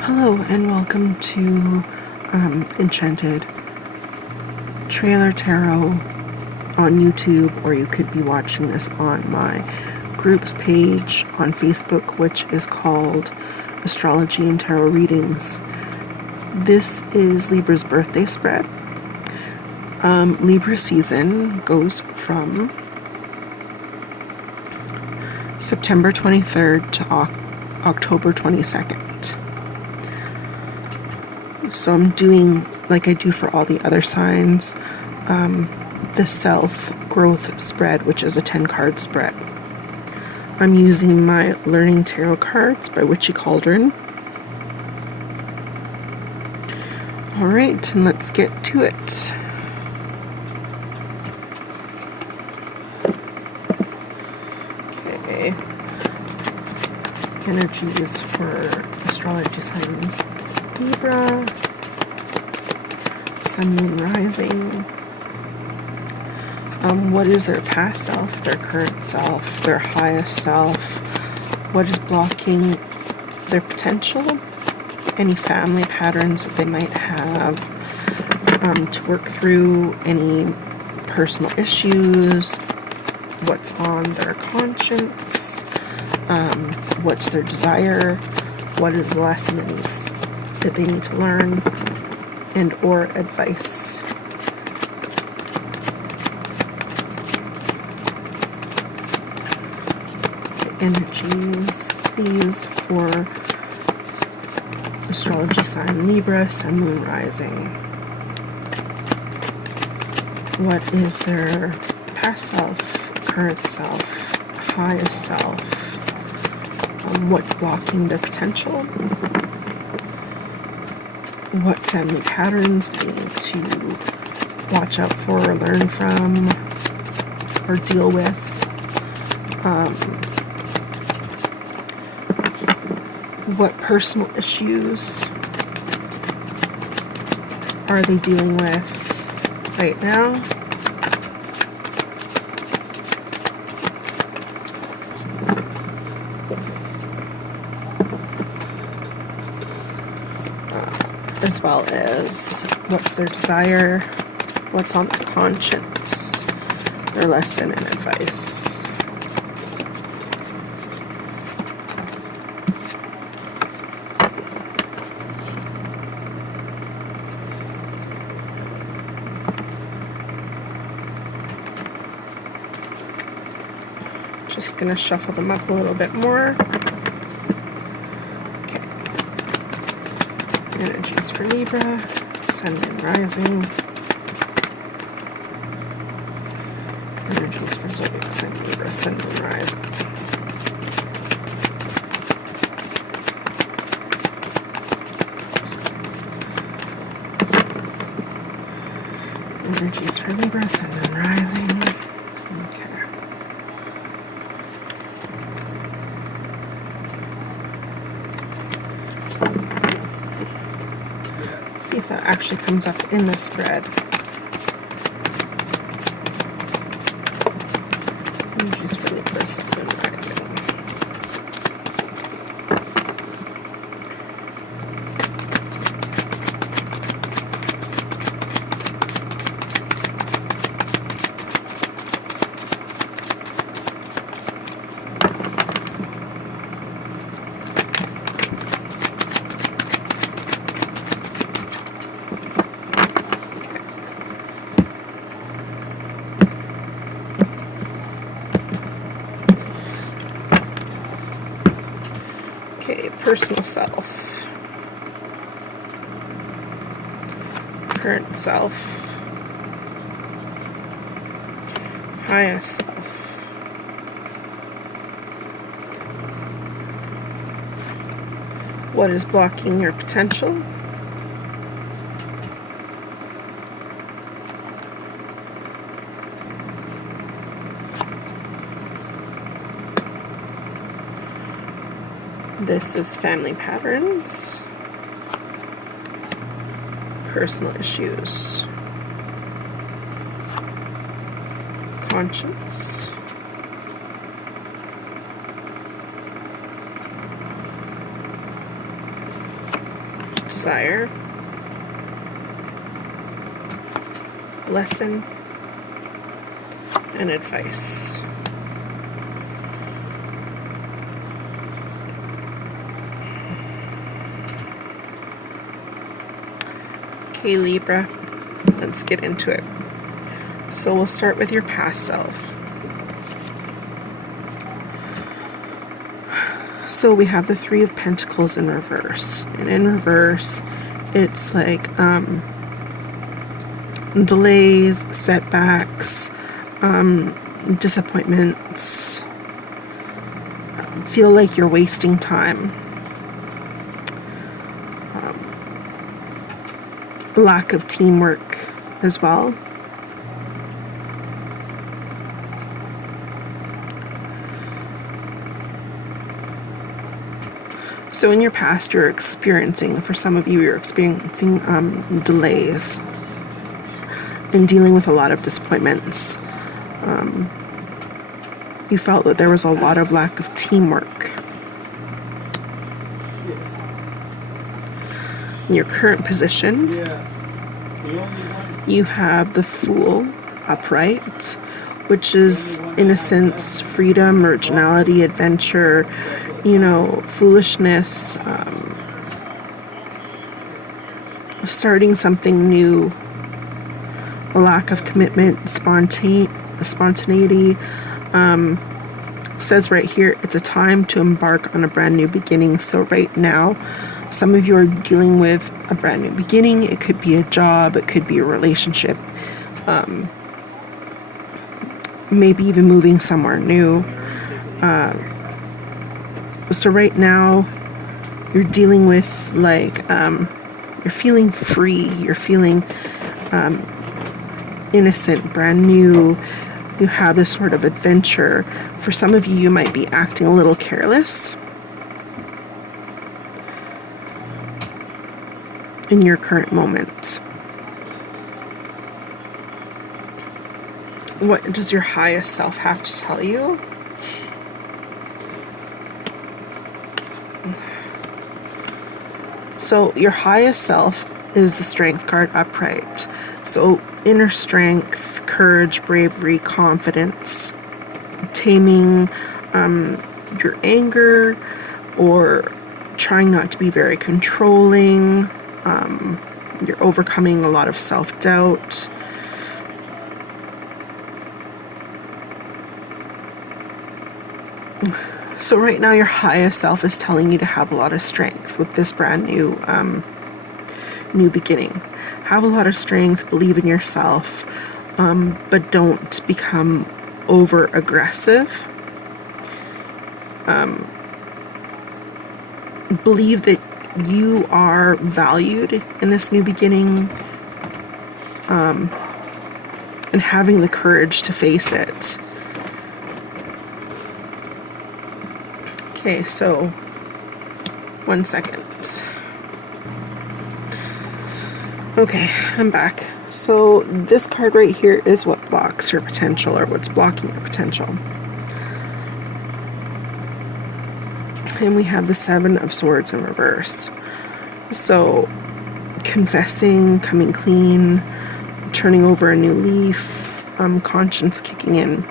Hello and welcome to Enchanted Trailer Tarot on YouTube, or you could be watching this on my groups page on Facebook, which is called Astrology and Tarot Readings. This is Libra's birthday spread. Libra season goes from September 23rd to October 22nd. So I'm doing, like I do for all the other signs, the self-growth spread, which is a 10-card spread. I'm using my Learning Tarot cards by Witchy Cauldron. Alright, and let's get to it. Okay. Energies for astrology sign Libra, Sun, Moon, Rising. What is their past self, their current self, their highest self? What is blocking their potential? Any family patterns that they might have to work through, any personal issues, what's on their conscience, what's their desire, what is the lesson that they need to learn, and or advice. Energies, please, for astrology sign Libra, Sun, Moon, Rising. What is their past self, current self, highest self? What's blocking their potential? What family patterns do they need to watch out for or learn from or deal with? What personal issues are they dealing with right now? As well as what's their desire, what's on their conscience, their lesson and advice. Just gonna shuffle them up a little bit more. Okay. Energies for Libra, Sun, Moon, Rising. Energies for Zodiac sign Libra, Sun, Moon, Rising. Energies for Libra, Sun, Moon, Rising. Okay. See if that actually comes up in the spread. Energies for Libra, Sun, Moon, Rising. Okay, personal self, current self, highest self, what is blocking your potential, this is family patterns, personal issues, conscience, desire, lesson, and advice. Okay, Libra, let's get into it. So we'll start with your past self. So we have the Three of Pentacles in reverse. And in reverse, it's like delays, setbacks, disappointments. Feel like you're wasting time. Lack of teamwork as well. So in your past, you're experiencing, for some of you, you're experiencing delays and dealing with a lot of disappointments. You felt that there was a lot of lack of teamwork. In your current position, you have the Fool upright, which is innocence, freedom, originality, adventure, foolishness, starting something new, a lack of commitment, spontaneity. Says right here, it's a time to embark on a brand new beginning. So right now, some of you are dealing with a brand new beginning. It could be a job, it could be a relationship, maybe even moving somewhere new. So right now, you're dealing with you're feeling free, you're feeling innocent, brand new. You have this sort of adventure. For some of you, you might be acting a little careless in your current moment. What does your highest self have to tell you? So your highest self is the Strength card upright. So inner strength, courage, bravery, confidence, taming your anger, or trying not to be very controlling. You're overcoming a lot of self-doubt. So right now your highest self is telling you to have a lot of strength with this brand new new beginning. Have a lot of strength, believe in yourself, but don't become over aggressive. Believe that you are valued in this new beginning, and having the courage to face it. Okay, so 1 second. Okay, I'm back. So this card right here is what blocks your potential, or what's blocking your potential. And we have the Seven of Swords in reverse. So confessing, coming clean, turning over a new leaf, conscience kicking in.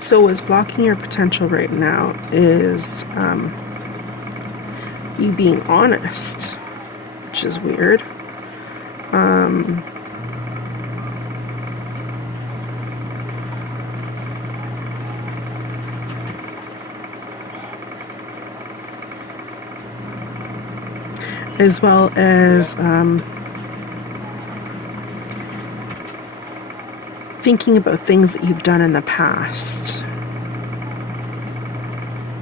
So what's blocking your potential right now is you being honest, which is weird. As well as thinking about things that you've done in the past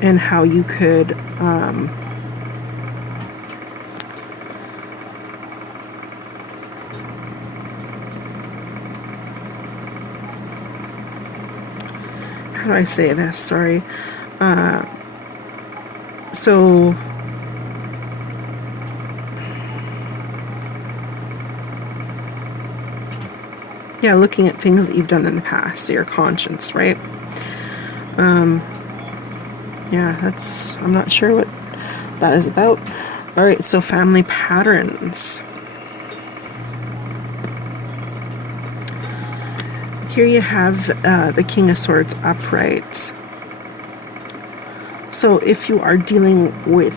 and how you could do I say this? Sorry. So yeah, looking at things that you've done in the past, so your conscience, right? Yeah, I'm not sure what that is about. All right, so family patterns. Here you have the King of Swords upright. So if you are dealing with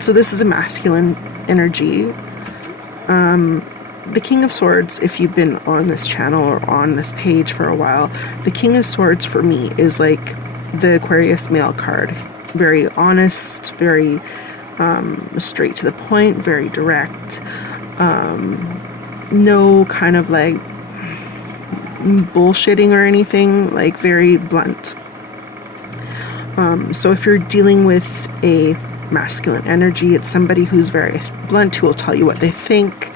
so this is a masculine energy. The King of Swords, if you've been on this channel or on this page for a while, the King of Swords for me is like the Aquarius male card. Very honest, very straight to the point, very direct. No kind of like bullshitting or anything, like very blunt. So if you're dealing with a masculine energy, it's somebody who's very blunt, who will tell you what they think.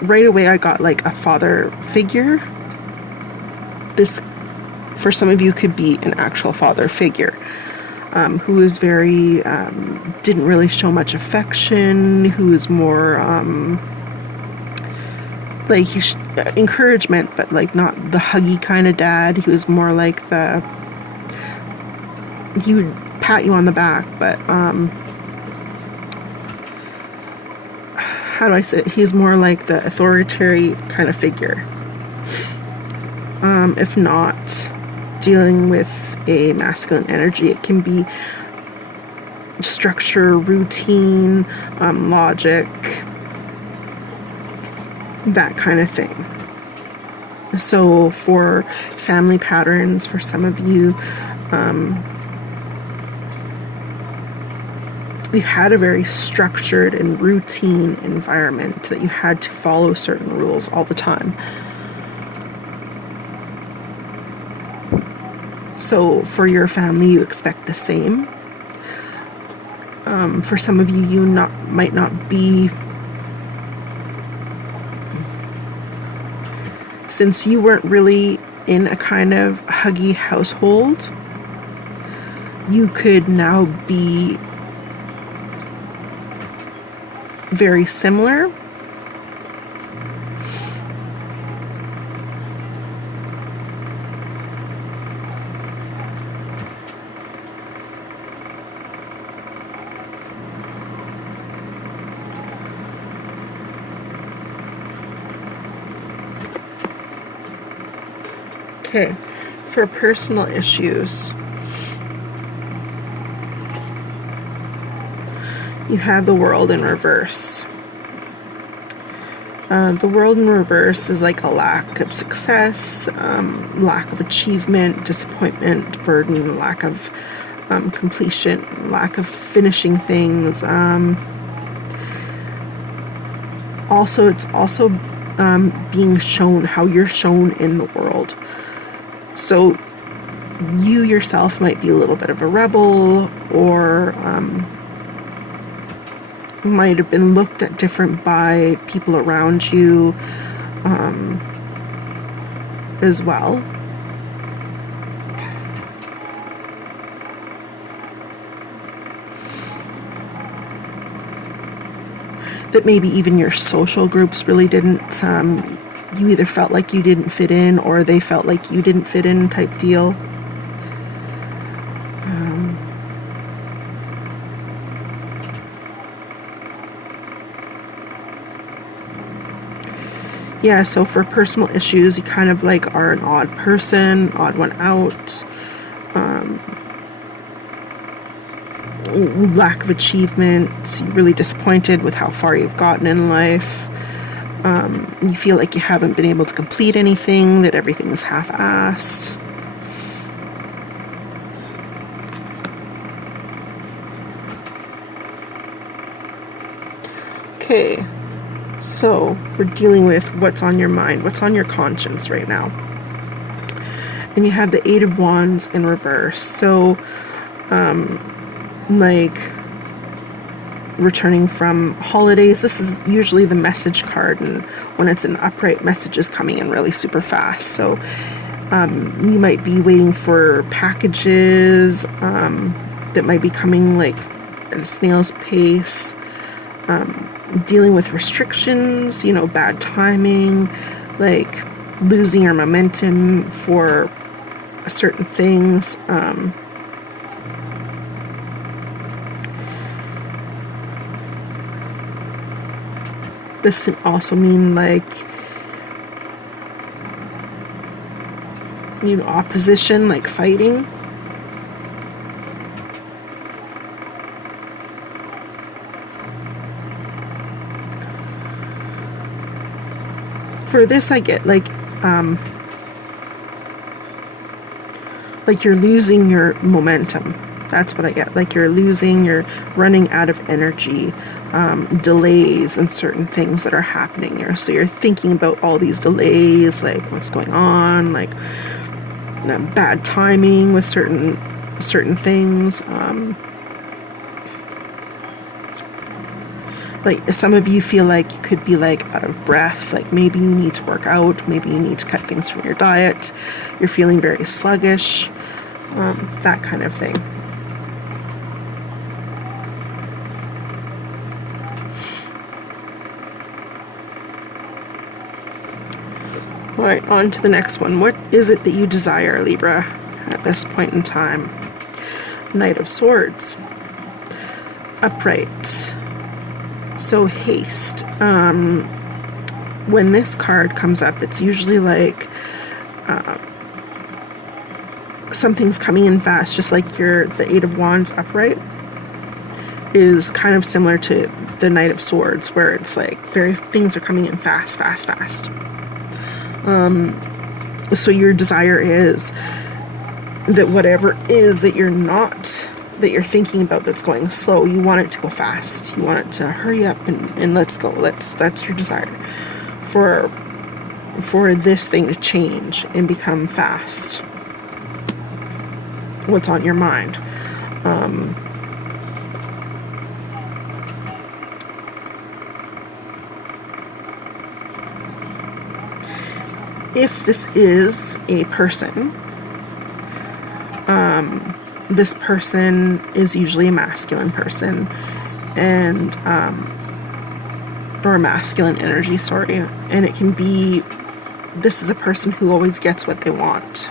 Right away I got like a father figure. This, for some of you, could be an actual father figure, who is very, didn't really show much affection, who is more, like he's encouragement, but like not the huggy kind of dad. He was more like he would pat you on the back, but, how do I say it? He's more like the authoritarian kind of figure. If not dealing with a masculine energy, it can be structure, routine, logic, that kind of thing. So for family patterns, for some of you, you had a very structured and routine environment that you had to follow certain rules all the time. So for your family, you expect the same. For some of you, might not be, since you weren't really in a kind of huggy household, you could now be very similar. Okay, for personal issues, you have the World in reverse. The World in reverse is like a lack of success, lack of achievement, disappointment, burden, lack of completion, lack of finishing things. Also, it's also being shown how you're shown in the world. So you yourself might be a little bit of a rebel, or might have been looked at different by people around you as well. That maybe even your social groups really didn't, you either felt like you didn't fit in, or they felt like you didn't fit in, type deal. Yeah, so for personal issues, you kind of like are an odd person, odd one out. Lack of achievement, you're really disappointed with how far you've gotten in life. You feel like you haven't been able to complete anything, that everything's half-assed. Okay, so we're dealing with what's on your mind, what's on your conscience right now. And you have the Eight of Wands in reverse. So, like, returning from holidays. This is usually the message card, and when it's an upright, messages coming in really super fast. So you might be waiting for packages that might be coming like at a snail's pace, dealing with restrictions, you know, bad timing, like losing your momentum for certain things. This can also mean like, you know, opposition, like fighting. For this, I get like you're losing your momentum. That's what I get. Like you're running out of energy, delays and certain things that are happening here. So you're thinking about all these delays, like what's going on, like bad timing with certain things. Like some of you feel like you could be like out of breath, like maybe you need to work out, maybe you need to cut things from your diet, you're feeling very sluggish, that kind of thing. All right, on to the next one. What is it that you desire, Libra, at this point in time? Knight of Swords. Upright. So haste. When this card comes up, it's usually like something's coming in fast, just like the Eight of Wands upright is kind of similar to the Knight of Swords, where it's like things are coming in fast. So your desire is that whatever is that you're thinking about that's going slow, you want it to go fast. You want it to hurry up and let's go. That's your desire for this thing to change and become fast. What's on your mind? If this is a person, this person is usually a masculine person, and or a masculine energy, sorry, and it can be, this is a person who always gets what they want.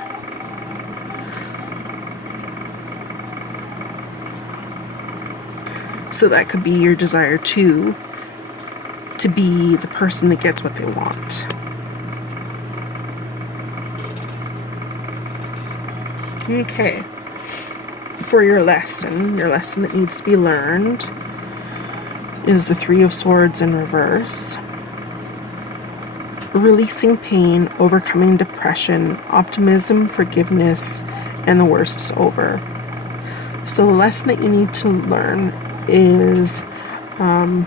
So that could be your desire to be the person that gets what they want. Okay. For your lesson that needs to be learned is the Three of Swords in reverse. Releasing pain, overcoming depression, optimism, forgiveness, and the worst is over. So the lesson that you need to learn is to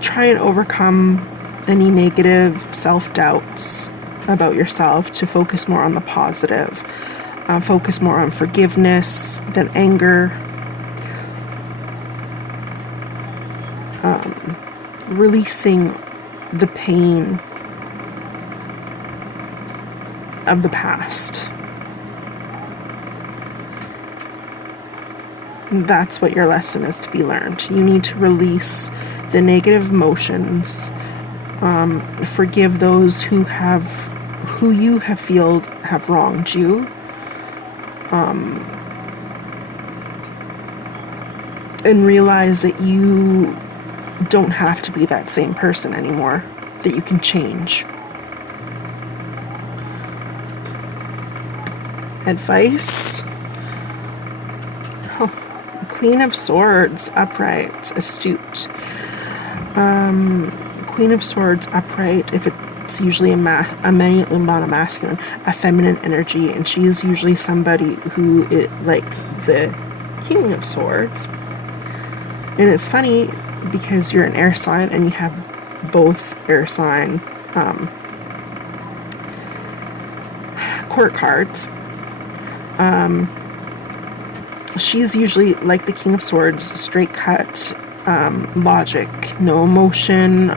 try and overcome any negative self-doubts about yourself, to focus more on the positive, focus more on forgiveness than anger, releasing the pain of the past. That's what your lesson is to be learned. You need to release the negative emotions, forgive those who you have feel have wronged you, and realize that you don't have to be that same person anymore, that you can change. Advice. Queen of Swords upright, astute. Queen of Swords upright, if it's usually a masculine, a feminine energy, and she is usually somebody who is like the King of Swords. And it's funny because you're an air sign and you have both air sign court cards. She's usually like the King of Swords, straight cut, logic, no emotion,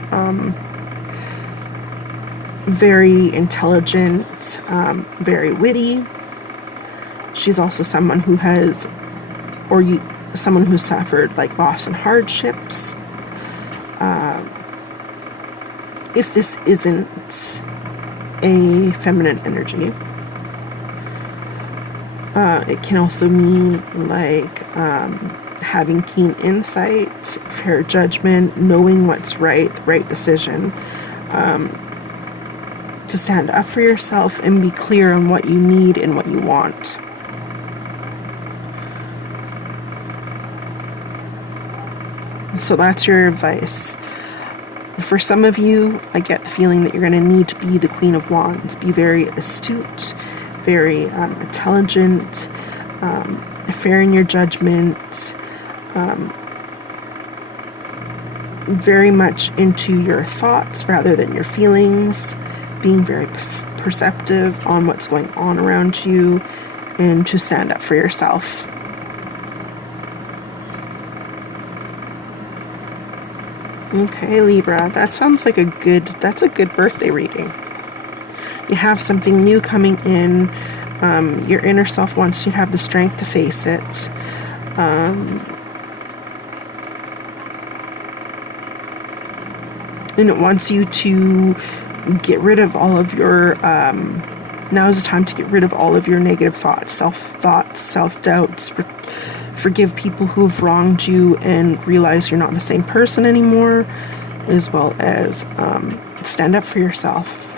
very intelligent, very witty. She's also someone who has, someone who's suffered like loss and hardships. If this isn't a feminine energy, it can also mean like having keen insight, fair judgment, knowing what's right, the right decision, to stand up for yourself and be clear on what you need and what you want. So that's your advice. For some of you, I get the feeling that you're going to need to be the Queen of Wands. Be very astute, very intelligent, fair in your judgment, very much into your thoughts rather than your feelings, being very perceptive on what's going on around you, and to stand up for yourself. Okay, Libra, that sounds like that's a good birthday reading. You have something new coming in. Your inner self wants you to have the strength to face it. And it wants you to get rid of all of your, now is the time to get rid of all of your negative thoughts, self-doubts, forgive people who have wronged you and realize you're not the same person anymore, as well as stand up for yourself.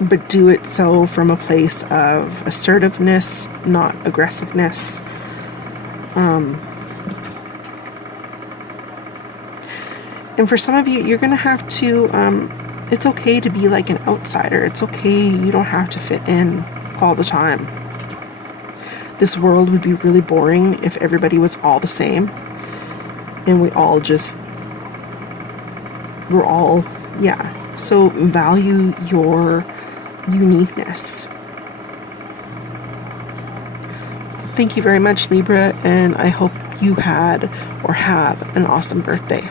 But do it so from a place of assertiveness, not aggressiveness. And for some of you, you're going to have to, it's okay to be like an outsider. It's okay, you don't have to fit in all the time. This world would be really boring if everybody was all the same. And we're all, yeah. So value your uniqueness. Thank you very much, Libra, and I hope you had or have an awesome birthday.